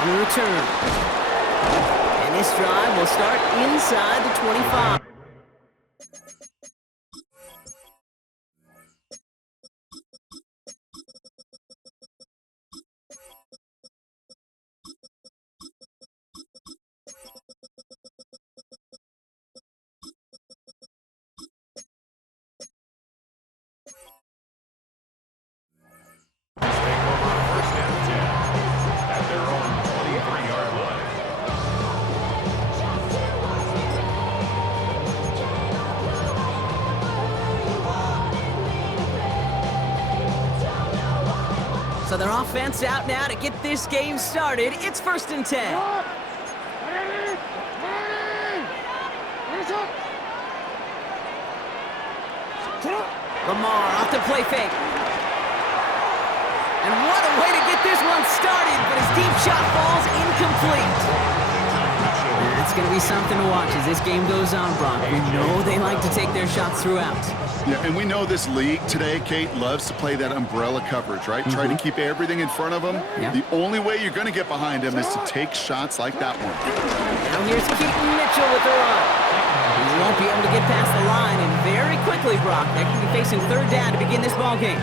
On the return. And this drive will start inside the 25. So their offense out now to get this game started. It's 1st and 10. Lamar off the play fake. And what a way to get this one started, but his deep shot falls incomplete. It's going to be something to watch as this game goes on, Brock. We know they like to take their shots throughout. Yeah, and we know this league today, Kate, loves to play that umbrella coverage, right? Try to keep everything in front of them. Yeah. The only way you're going to get behind them is to take shots like that one. Now here's Keaton Mitchell with the run. He won't be able to get past the line, and very quickly, Brock, they can be facing 3rd down to begin this ball game.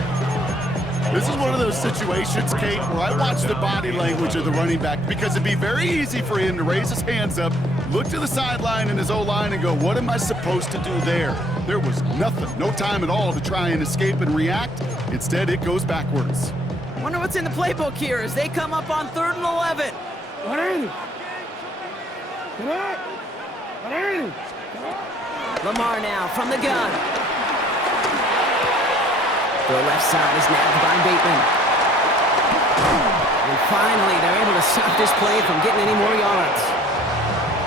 This is one of those situations, Kate, where I watch the body language of the running back because it'd be very easy for him to raise his hands up, look to the sideline in his O-line and go, what am I supposed to do there? There was nothing, no time at all to try and escape and react. Instead, it goes backwards. Wonder what's in the playbook here as they come up on 3rd and 11. Lamar now from the gun. The left side is nabbed by Bateman. And finally, they're able to stop this play from getting any more yards.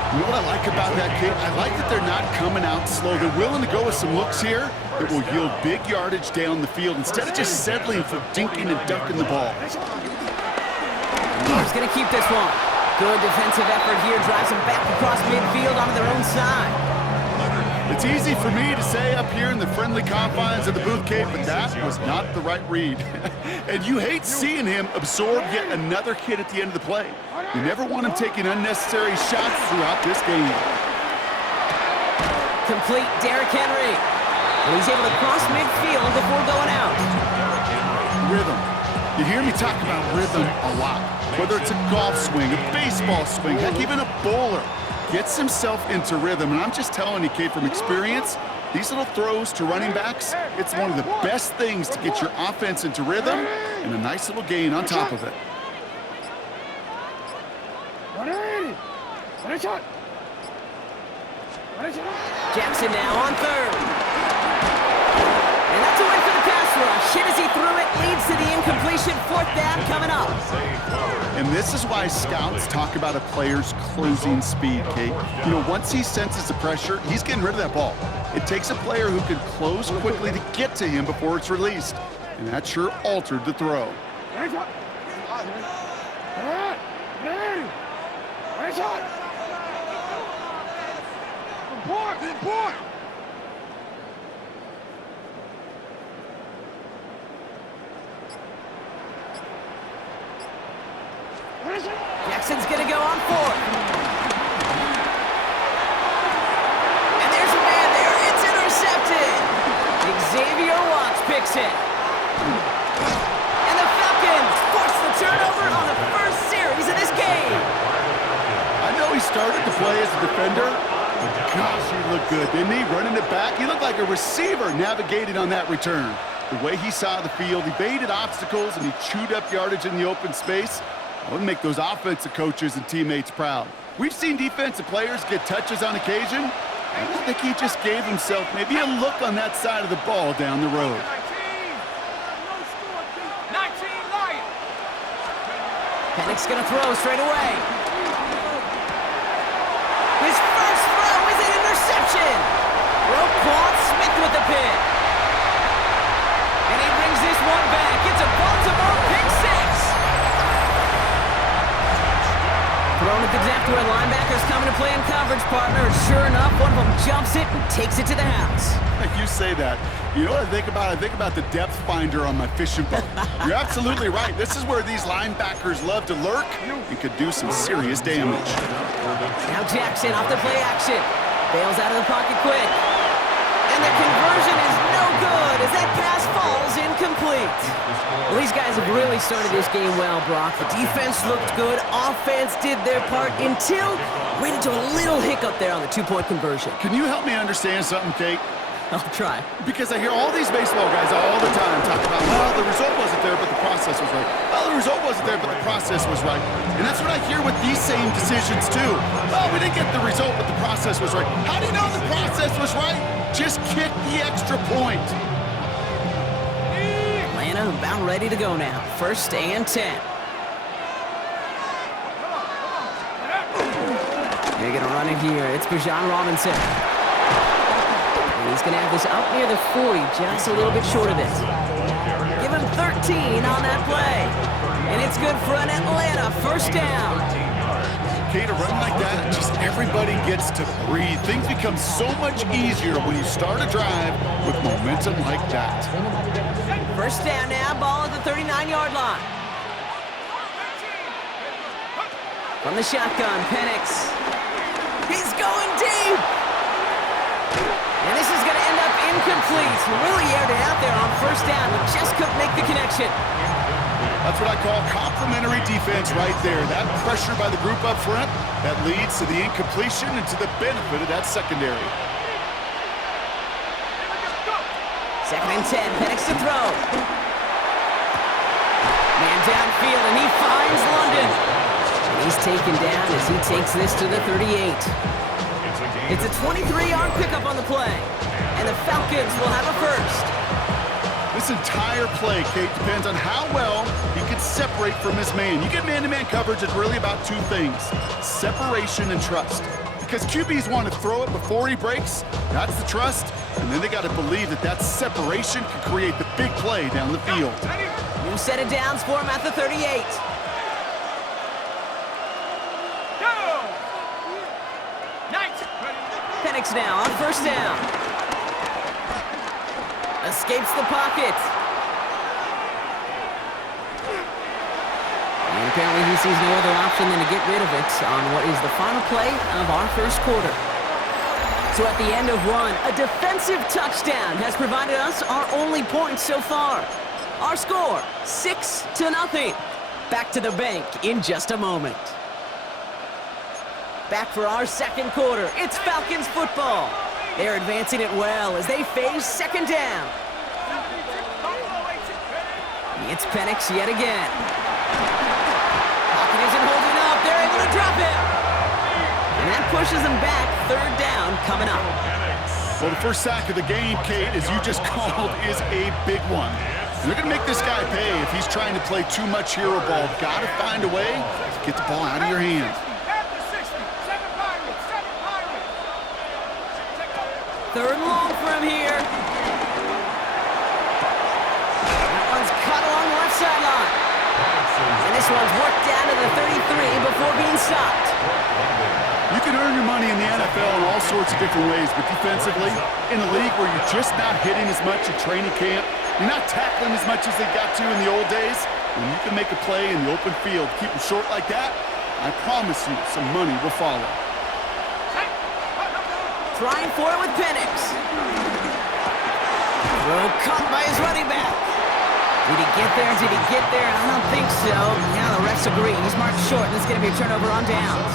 You know what I like about that, Kate? I like that they're not coming out slow. They're willing to go with some looks here that will yield big yardage down the field instead of just settling for dinking and dunking the ball. Lamar's going to keep this one. Good defensive effort here drives them back across midfield onto their own side. It's easy for me to say up here in the friendly confines of the booth, Kate, but that was not the right read. And you hate seeing him absorb yet another hit at the end of the play. You never want him taking unnecessary shots throughout this game. Complete Derrick Henry. And he's able to cross midfield before going out. Rhythm. You hear me talk about rhythm a lot. Whether it's a golf swing, a baseball swing, heck, even a bowler. Gets himself into rhythm, and I'm just telling you, Kate, from experience, these little throws to running backs, it's one of the best things to get your offense into rhythm and a nice little gain on top of it. Jackson now on 3rd. And that's away for the pass rush. Hit as he threw it, leads to the incompletion. 4th down coming up. And this is why scouts talk about a player's closing speed, Kate. You know, once he senses the pressure, he's getting rid of that ball. It takes a player who can close quickly to get to him before it's released. And that sure altered the throw. Jackson's going to go on 4th. And there's a man there. It's intercepted. Xavier Watts picks it. And the Falcons force the turnover on the first series of this game. I know he started to play as a defender, but gosh, he looked good, didn't he? Running it back, he looked like a receiver navigating on that return. The way he saw the field, he baited obstacles, and he chewed up yardage in the open space. That would make those offensive coaches and teammates proud. We've seen defensive players get touches on occasion. I think he just gave himself maybe a look on that side of the ball down the road. Pennick's going to throw straight away. His first throw is an interception. Roquan Smith with the pick. And he brings this one back. It's a Baltimore pick 6. Thrown at the depth where linebackers coming to play in coverage, partner. Sure enough, one of them jumps it and takes it to the house. You say that. You know what I think about? I think about the depth finder on my fishing boat. You're absolutely right. This is where these linebackers love to lurk and could do some serious damage. Now Jackson off the play action. Bails out of the pocket quick. And the conversion is no good as that pass falls incomplete. Well, these guys have really started this game well, Brock. The defense looked good. Offense did their part until ran into a little hiccup there on the two-point conversion. Can you help me understand something, Kate? I'll try. Because I hear all these baseball guys all the time talk about, well, the result wasn't there, but the process was right. Well, the result wasn't there, but the process was right. And that's what I hear with these same decisions, too. Well, we didn't get the result, but the process was right. How do you know the process was right? Just kick the extra point. Atlanta about ready to go now. 1st and 10. They're going to run it here. It's Bijan Robinson. And he's going to have this up near the 40, just a little bit short of it. Give him 13 on that play. And it's good for an Atlanta 1st down. Kate, a run like that, just everybody gets to breathe. Things become so much easier when you start a drive with momentum like that. 1st down now, ball at the 39-yard line. From the shotgun, Penix. He's going deep! And this is going to end up incomplete. Really aired it out there on 1st down, but just couldn't make the connection. That's what I call complementary defense right there. That pressure by the group up front, that leads to the incompletion and to the benefit of that secondary. 2nd and 10, Penix to throw. Man downfield, and he finds London. And he's taken down as he takes this to the 38. It's a 23-yard pickup on the play, and the Falcons will have a 1st. This entire play, Kate, depends on how well he can separate from his man. You get man-to-man coverage, it's really about two things, separation and trust. Because QBs want to throw it before he breaks, that's the trust, and then they got to believe that that separation can create the big play down the field. New set of downs for him at the 38. Penix now on 1st down. Escapes the pocket. And apparently he sees no other option than to get rid of it on what is the final play of our 1st quarter. So at the end of one, a defensive touchdown has provided us our only points so far. Our score, 6-0. Back to the bank in just a moment. Back for our 2nd quarter, it's Falcons football. They're advancing it well as they face 2nd down. It's Penix yet again. Pocket isn't holding up. They're able to drop it. And that pushes them back. 3rd down coming up. Well, the first sack of the game, Kate, as you just called, is a big one. You're going to make this guy pay if he's trying to play too much hero ball. Got to find a way to get the ball out of your hands. 3rd and long for him here. That one's cut along the left sideline. And this one's worked down to the 33 before being stopped. You can earn your money in the NFL in all sorts of different ways, but defensively, in a league where you're just not hitting as much at training camp, you're not tackling as much as they got to in the old days, when you can make a play in the open field, keep them short like that, I promise you some money will follow. Trying for it with Penix. Throw caught by his running back. Did he get there? Did he get there? I don't think so. Now the refs agree. He's marked short, and it's going to be a turnover on downs.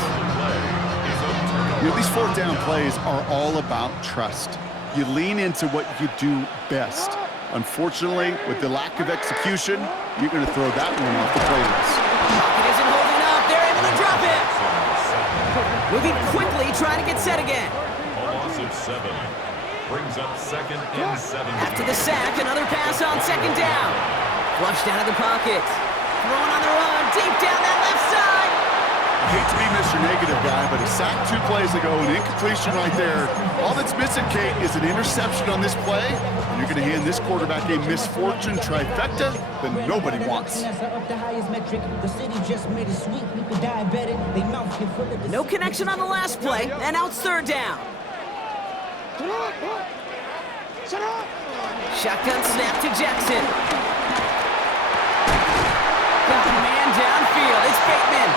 You know, these 4th down plays are all about trust. You lean into what you do best. Unfortunately, with the lack of execution, you're going to throw that one off the play list. Pocket isn't holding up. They're able to drop it. Moving quickly, trying to get set again. Of 7 brings up 2nd and 7. After the sack, another pass on 2nd down. Flushed out of the pocket. Throwing on the run, deep down that left side. I hate to be Mr. Mr. Negative guy, but a sack 2 plays ago, an incompletion right there. All that's missing, Kate, is an interception on this play, and you're going to hand this quarterback a misfortune trifecta that nobody wants. No connection on the last play, and now it's third down. Shotgun snap to Jackson. Got a man downfield. It's Bateman.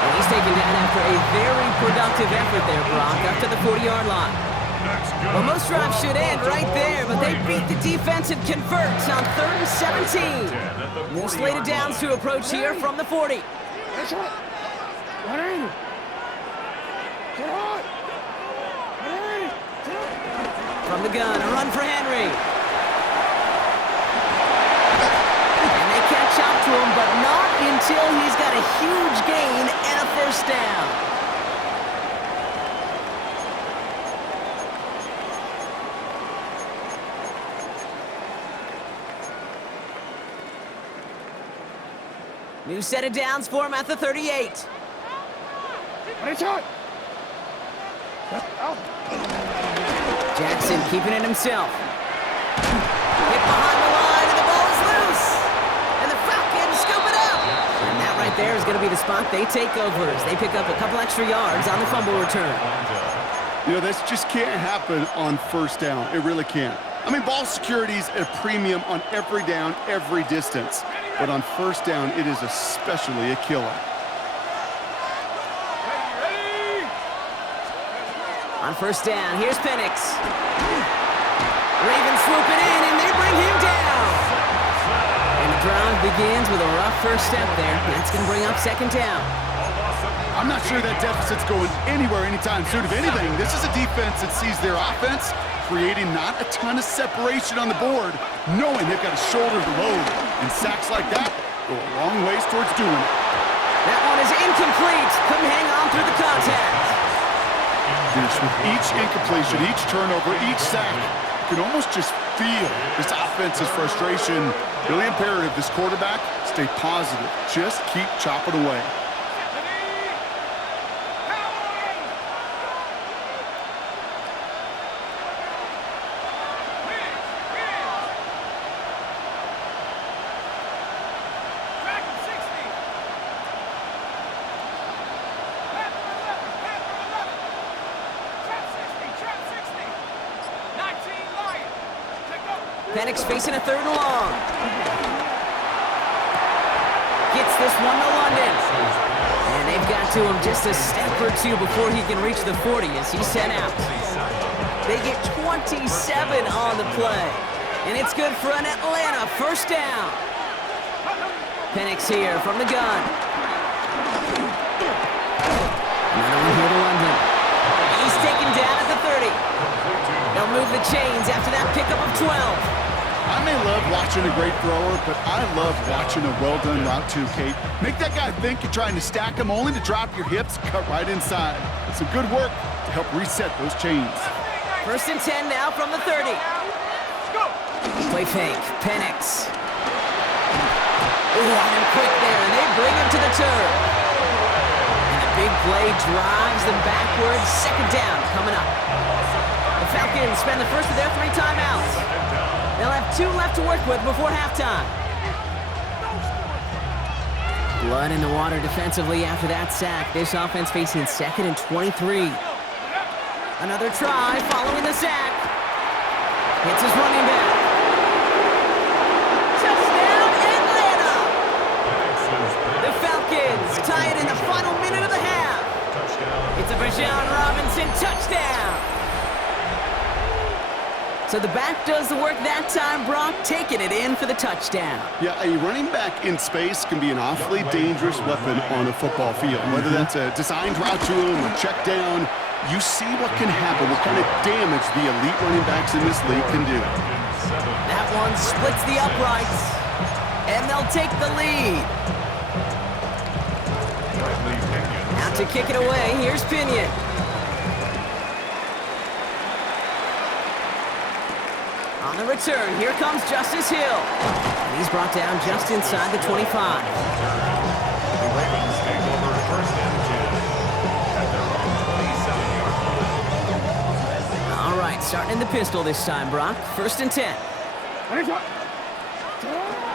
And he's taken down after a very productive effort there, Brock, up to the 40-yard line. Well, most drives should end right there, but they beat the defense and converts on 3rd and 17. More slated downs to approach here from the 40. From the gun, a run for Henry. And they catch up to him, but not until he's got a huge gain and a first down. New set of downs for him at the 38. Jackson keeping it himself. Hit behind the line, and the ball is loose. And the Falcons scoop it up. And that right there is going to be the spot they take over as they pick up a couple extra yards on the fumble return. You know, this just can't happen on first down. It really can't. I mean, ball security's at a premium on every down, every distance. But on first down, it is especially a killer. On first down, here's Penix. Ravens swoop it in, and they bring him down. And the drive begins with a rough first step there. That's going to bring up second down. I'm not sure that deficit's going anywhere anytime soon. If anything, this is a defense that sees their offense creating not a ton of separation on the board, knowing they've got to shoulder the load. And sacks like that go a long ways towards doing it. That one is incomplete. Couldn't hang on through the contact. With each incompletion, each turnover, each sack, you can almost just feel this offense's frustration. Really imperative this quarterback stay positive. Just keep chopping away. Penix facing a 3rd and long. Gets this one to London. And they've got to him just a step or two before he can reach the 40 as he's sent out. They get 27 on the play. And it's good for an Atlanta first down. Penix here from the gun. Another one here to London. He's taken down at the 30. They'll move the chains after that pickup of 12. I may love watching a great thrower, but I love watching a well-done route too, Kate. Make that guy think you're trying to stack him only to drop your hips, cut right inside. It's some good work to help reset those chains. 1st and 10 now from the 30. Play fake, Penix. Ooh, on him quick there, and they bring him to the turf. And a big play drives them backwards. Second down coming up. The Falcons spend the first of their 3 timeouts. They'll have 2 left to work with before halftime. Blood in the water defensively after that sack. This offense facing 2nd and 23. Another try following the sack. Hits his running back. Touchdown, Atlanta! The Falcons tie it in the final minute of the half. It's a Bijan Robinson touchdown. So the back does the work that time, Brock, taking it in for the touchdown. Yeah, a running back in space can be an awfully dangerous weapon on a football field. Whether that's a designed route to him or check down, you see what can happen, what kind of damage the elite running backs in this league can do. That one splits the uprights, and they'll take the lead. Now to kick it away, here's Pinion. On the return, here comes Justice Hill. And he's brought down just inside the 25. The Ravens take over 1st and 10. Starting in the pistol this time, Brock. 1st and 10.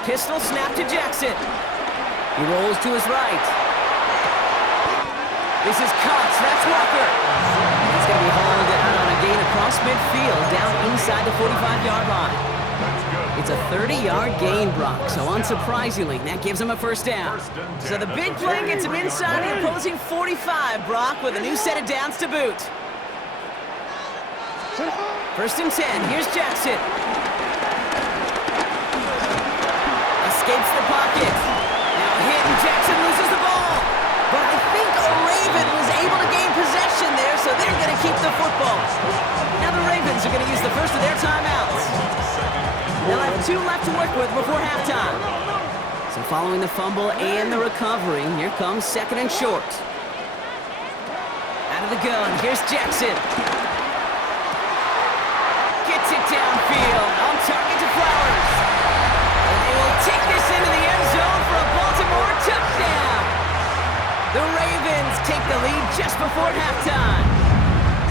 Pistol snap to Jackson. He rolls to his right. This is Cox. That's Walker. He's going to be hauled out on a gain across midfield, down inside the 45-yard line. It's a 30-yard gain, Brock, so unsurprisingly, that gives him a 1st down. So the big play gets him inside the opposing 45, Brock, with a new set of downs to boot. 1st and 10. Here's Jackson. Escapes the pocket. Now hit, and Jackson loses the ball. But I think a Raven was able to gain possession there, so they're going to keep the football. Now the Ravens are going to use the first of their timeouts. They'll have 2 left to work with before halftime. So following the fumble and the recovery, here comes 2nd and short. Out of the gun, here's Jackson. Gets it downfield, on target to Flowers. And they will take this into the end zone for a Baltimore touchdown. The Ravens take the lead just before halftime.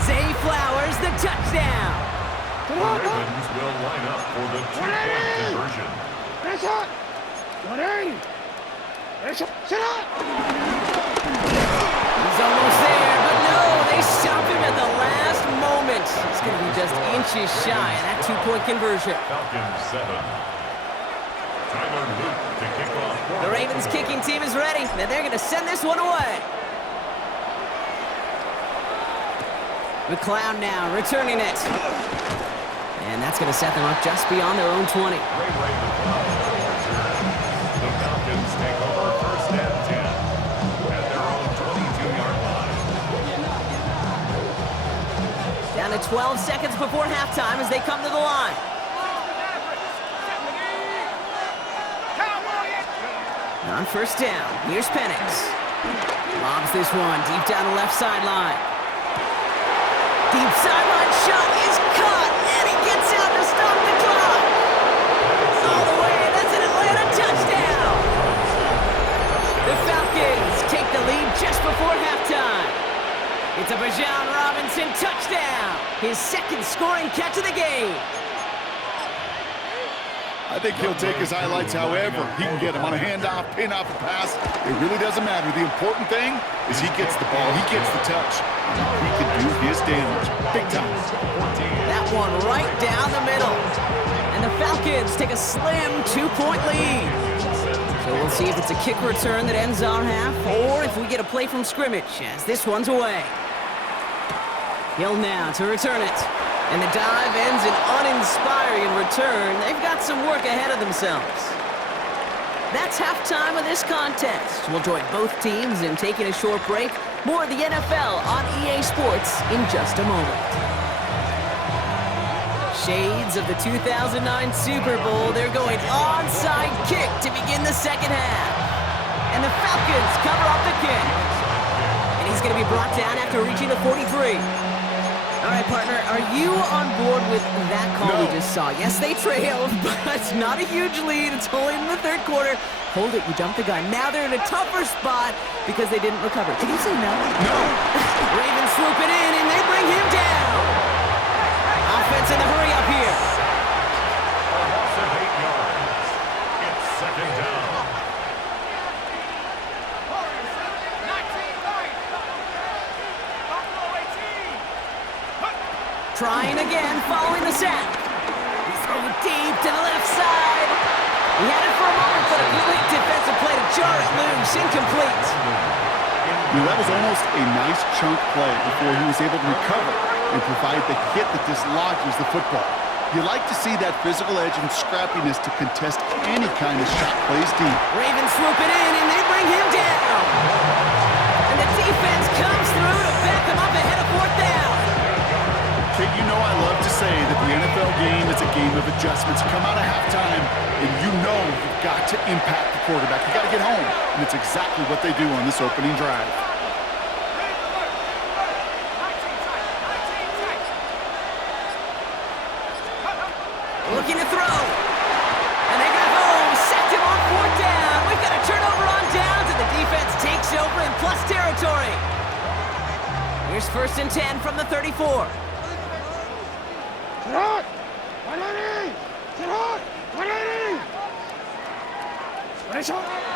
Zay Flowers, the touchdown. The Ravens will line up for the 2-point conversion. He's almost there, but no, they stop him at the last moment. He's going to be just inches shy of that 2-point conversion. Falcons 7. Tyler Luke to kick off. The Ravens kicking team is ready, and they're going to send this one away. McLeod now returning it. And that's going to set them up just beyond their own 20. Ray McLeod on the return. The Falcons take over 1st and 10 at their own 22-yard line. Down to 12 seconds before halftime as they come to the line. On 1st down, here's Penix. Lobs this one deep down the left sideline. Deep sideline shot is caught, and he gets out to stop the clock. All the way, that's an Atlanta touchdown. The Falcons take the lead just before halftime. It's a Bijan Robinson touchdown, his 2nd scoring catch of the game. I think he'll take his highlights however he can get him on a handoff, pin off a pass. It really doesn't matter. The important thing is he gets the ball, he gets the touch. He can do his damage. Big time. That one right down the middle. And the Falcons take a slim 2-point lead. So we'll see if it's a kick return that ends our half, or if we get a play from scrimmage as this one's away. Hill now to return it. And the dive ends in uninspiring return. They've got some work ahead of themselves. That's halftime of this contest. We'll join both teams in taking a short break. More of the NFL on EA Sports in just a moment. Shades of the 2009 Super Bowl. They're going onside kick to begin the 2nd half. And the Falcons cover up the kick. And he's going to be brought down after reaching the 43. All right, partner, are you on board with that call we just saw? Yes, they trailed, but it's not a huge lead. It's only in the 3rd quarter. Hold it, you jumped the gun. Now they're in a tougher spot because they didn't recover. Did you say no? No. Ravens swoop it in, and they bring him down. Offense in the hurry up here. A loss of 8 yards. It's 2nd down. Trying again, following the sack. He's throwing deep to the left side. He had it for a moment, but a complete defensive play to jar it loose. Incomplete. That was almost a nice chunk play before he was able to recover and provide the hit that dislodges the football. You like to see that physical edge and scrappiness to contest any kind of shot plays deep. Ravens swoop it in, and they bring him down. And the defense comes through to back them up ahead of 4th down. Kid, you know I love to say that the NFL game is a game of adjustments. Come out of halftime, and you know you've got to impact the quarterback. You got to get home, and it's exactly what they do on this opening drive. Looking to throw. And they got home. Sacked him on 4th down. We've got a turnover on downs, and the defense takes over in plus territory. Here's 1st and 10 from the 34.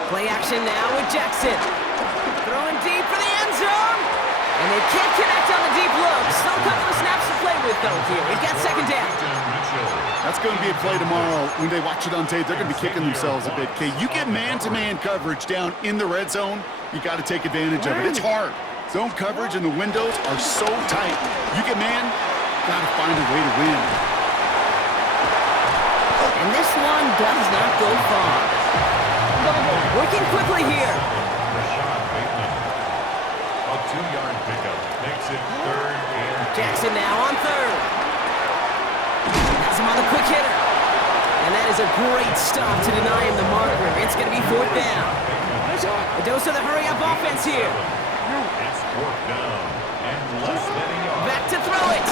Play action now with Jackson. Throwing deep for the end zone. And they can't connect on the deep look. Still a couple of snaps to play with, though, here. We've got second down. That's going to be a play tomorrow. When they watch it on tape, they're going to be kicking themselves a bit. Okay, you get man-to-man coverage down in the red zone, you got to take advantage of it. It's hard. Zone coverage and the windows are so tight. You get man, got to find a way to win. And this one does not go far. Working quickly here. Rashad Bateman. A 2-yard pickup makes it 3rd and 8. Jackson now on 3rd. Has him on the quick hitter. And that is a great stop to deny him the marker. It's going to be 4th down. A dose of the hurry-up offense here. It's 4th down and less than a yard. Back to throw it.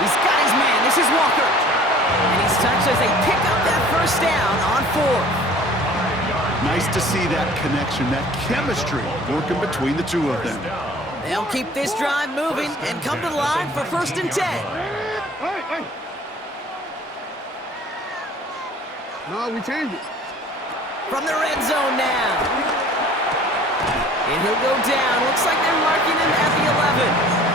He's got his man. This is Walker. And he's touched as they pick up that 1st down on 4th. Nice to see that connection, that chemistry working between the two of them. They'll keep this drive moving and come to the line for 1st and 10. No, we changed it. From the red zone now. And he'll go down. Looks like they're marking him at the 11.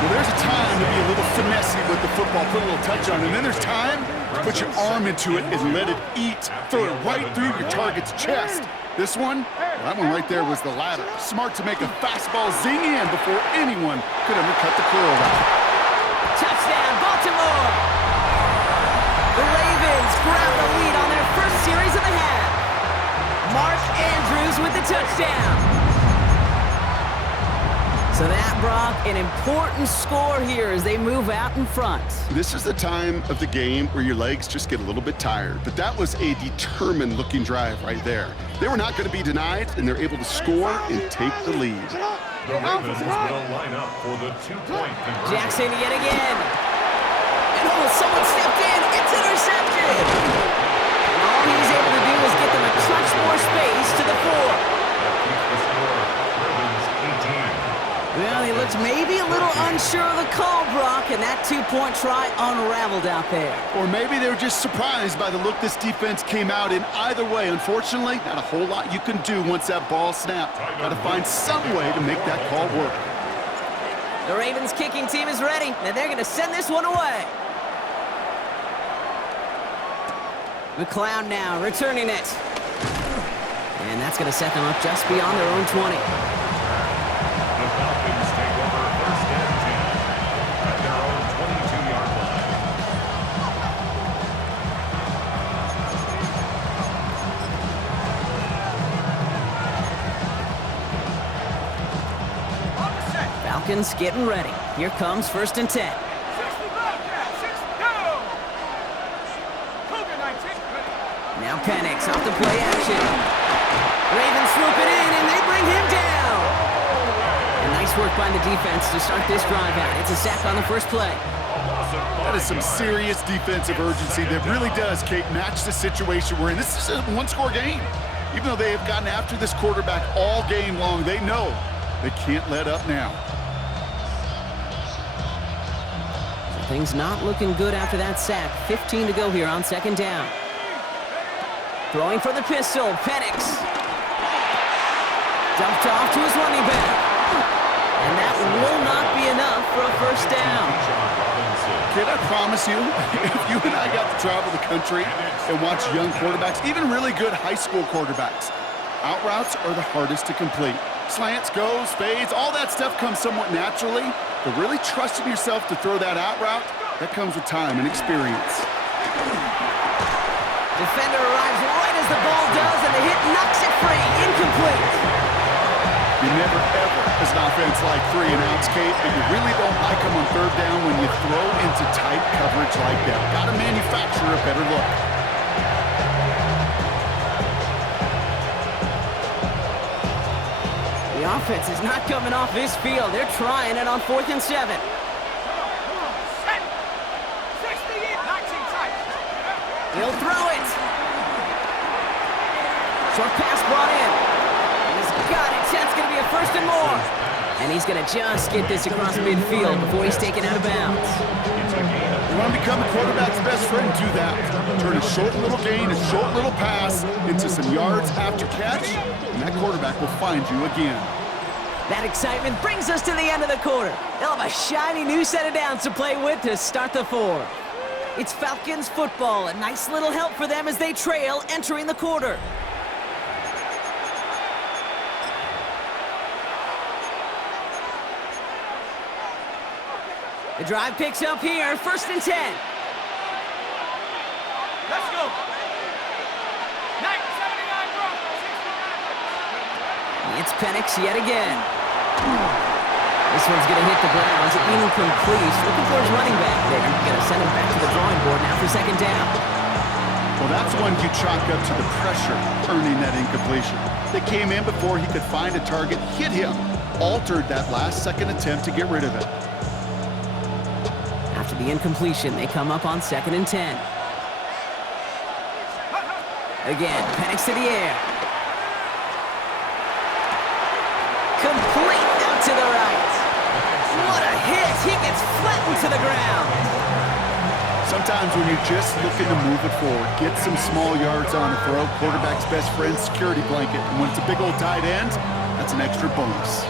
Well, there's a time to be a little finessey with the football, put a little touch on it, and then there's time to put your arm into it and let it eat. Throw it right through your target's chest. This one, well, that one right there was the latter. Smart to make a fastball zing in before anyone could undercut the curl route. Touchdown, Baltimore! The Ravens grab the lead on their first series of the half. Mark Andrews with the touchdown. So that, Brock, an important score here as they move out in front. This is the time of the game where your legs just get a little bit tired, but that was a determined-looking drive right there. They were not going to be denied, and they're able to score and take the lead. The Ravens will line up for the 2-point conversion. Jackson yet again. And someone stepped in. It's intercepted. And all he's able to do is get them a touch more space to the 4. Well, he looked maybe a little unsure of the call, Brock, and that 2-point try unraveled out there. Or maybe they were just surprised by the look this defense came out in. Either way, unfortunately, not a whole lot you can do once that ball snapped. Got to find some way to make that call work. The Ravens kicking team is ready, and they're going to send this one away. McLeod now returning it. And that's going to set them up just beyond their own 20. The Falcons take over 1st and 10 at their own 22-yard line. Falcons getting ready. Here comes 1st and 10. Now Penix off the play action. Ravens swoop it in, and they bring him down. And nice work by the defense to start this drive out. It's a sack on the first play. That is some serious defensive urgency that really does, Kate, match the situation we're in. This is a one-score game. Even though they have gotten after this quarterback all game long, they know they can't let up now. So things not looking good after that sack. 15 to go here on 2nd down. Throwing for the pistol, Penix. Dumped off to his running back. And that will not be enough for a 1st down. Kid, I promise you, if you and I got to travel the country and watch young quarterbacks, even really good high school quarterbacks, out routes are the hardest to complete. Slants, goes, fades, all that stuff comes somewhat naturally, but really trusting yourself to throw that out route, that comes with time and experience. Defender arrives right as the ball does, and the hit knocks it free. Incomplete. You never, ever, as an offense, like 3-and-outs, Kate, but you really don't like them on 3rd down when you throw into tight coverage like that. Got to manufacture a better look. The offense is not coming off this field. They're trying it on 4th and 7. He'll throw it. Short pass brought in. He's got it. That's going to be a 1st and more. And he's going to just get this across midfield before he's taken out of bounds. You want to become a quarterback's best friend, do that. Turn a short little gain, a short little pass into some yards after catch, and that quarterback will find you again. That excitement brings us to the end of the quarter. They'll have a shiny new set of downs to play with to start the fourth. It's Falcons football, a nice little help for them as they trail entering the quarter. The drive picks up here, 1st and 10. Let's go. 79, bro. 69. It's Penix yet again. This one's going to hit the ground. It's incomplete. Looking for his running back there. Going to send him back to the drawing board now for 2nd down. Well, that's one you chalk up to the pressure earning that incompletion. They came in before he could find a target, hit him, altered that last-second attempt to get rid of it. After the incompletion, they come up on 2nd and 10. Again, Penix to the air. Complete out to the right. What a hit! He gets flattened to the ground. Sometimes when you're just looking to move it forward, get some small yards on the throw, quarterback's best friend, security blanket. And when it's a big old tight end, that's an extra bonus.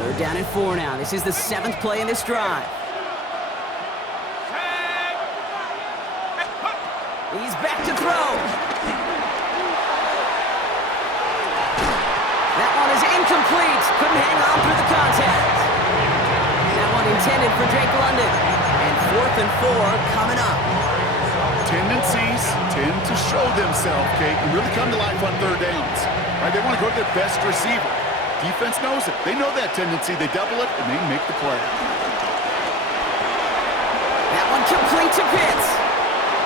3rd down and 4 now. This is the 7th play in this drive. He's back to throw. That one is incomplete. Couldn't hang on through the contact. That one intended for Drake London. And 4th and 4 coming up. Tendencies tend to show themselves, Kate, and really come to life on 3rd downs. Right? They want to go to their best receiver. Defense knows it. They know that tendency. They double it, and they make the play. That one complete to Pitts.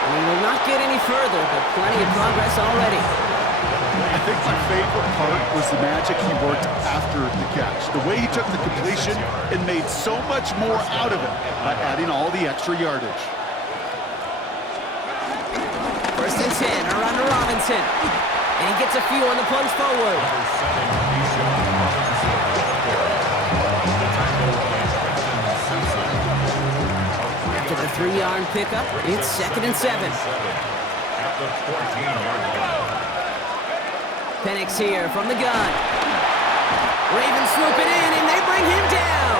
And he will not get any further, but plenty of progress already. I think my favorite part was the magic he worked after the catch. The way he took the completion and made so much more out of it by adding all the extra yardage. 1st and 10, a run to Robinson. And he gets a few on the plunge forward. After the 3-yard pickup, it's 2nd and 7. At the 14-yard line. Penix here from the gun. Ravens swoop it in, and they bring him down.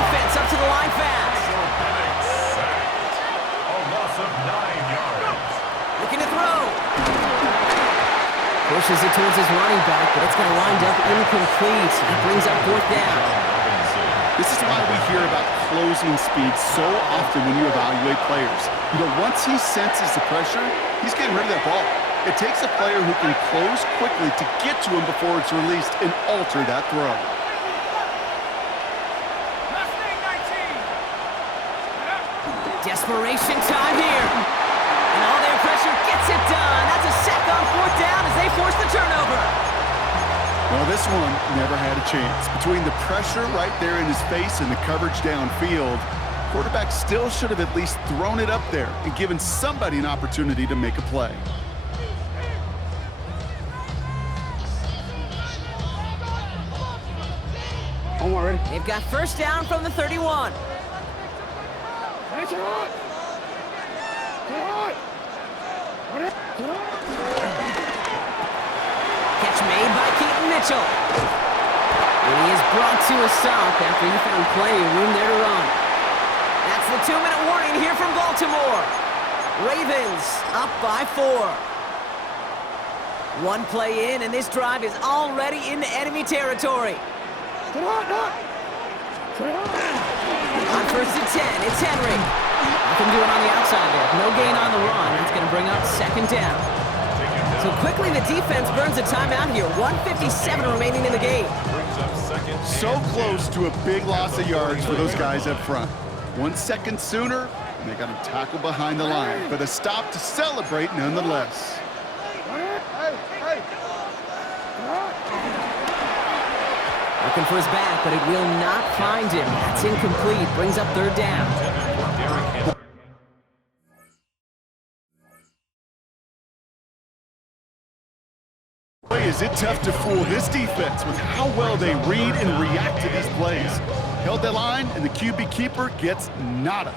Offense up to the line fast. Penix sacked. A loss of 9 yards. Looking to throw. Pushes it towards his running back, but it's going to wind up incomplete. It brings up 4th down. This is why we hear about closing speed so often when you evaluate players. You know, once he senses the pressure, he's getting rid of that ball. It takes a player who can close quickly to get to him before it's released and alter that throw. Desperation time here. And all their pressure gets it done. That's a sack on 4th down as they force the turnover. Well, this one never had a chance. Between the pressure right there in his face and the coverage downfield, quarterback still should have at least thrown it up there and given somebody an opportunity to make a play. I'm already. They've got 1st down from the 31. Catch made by Keaton Mitchell. And he is brought to a stop after he found plenty of room there to run. That's the 2-minute warning here from Baltimore. Ravens up by 4. One play in, and this drive is already into enemy territory. On 1st and 10, it's Henry. Nothing doing on the outside there. No gain on the run. That's going to bring up 2nd down. So quickly the defense burns a timeout here. 1:57 remaining in the game. So close to a big loss of yards for those guys up front. 1 second sooner, and they got him tackled behind the line. But a stop to celebrate nonetheless. Looking for his back, but it will not find him. That's incomplete. Brings up 3rd down. Boy, is it tough to fool this defense with how well they read and react to these plays. Held that line, and the QB keeper gets nada.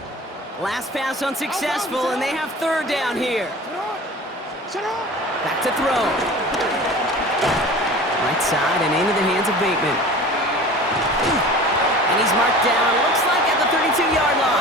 Last pass unsuccessful, and they have third down here. Back to throw. Right side and into the hands of Bateman. And he's marked down, looks like at the 32-yard line.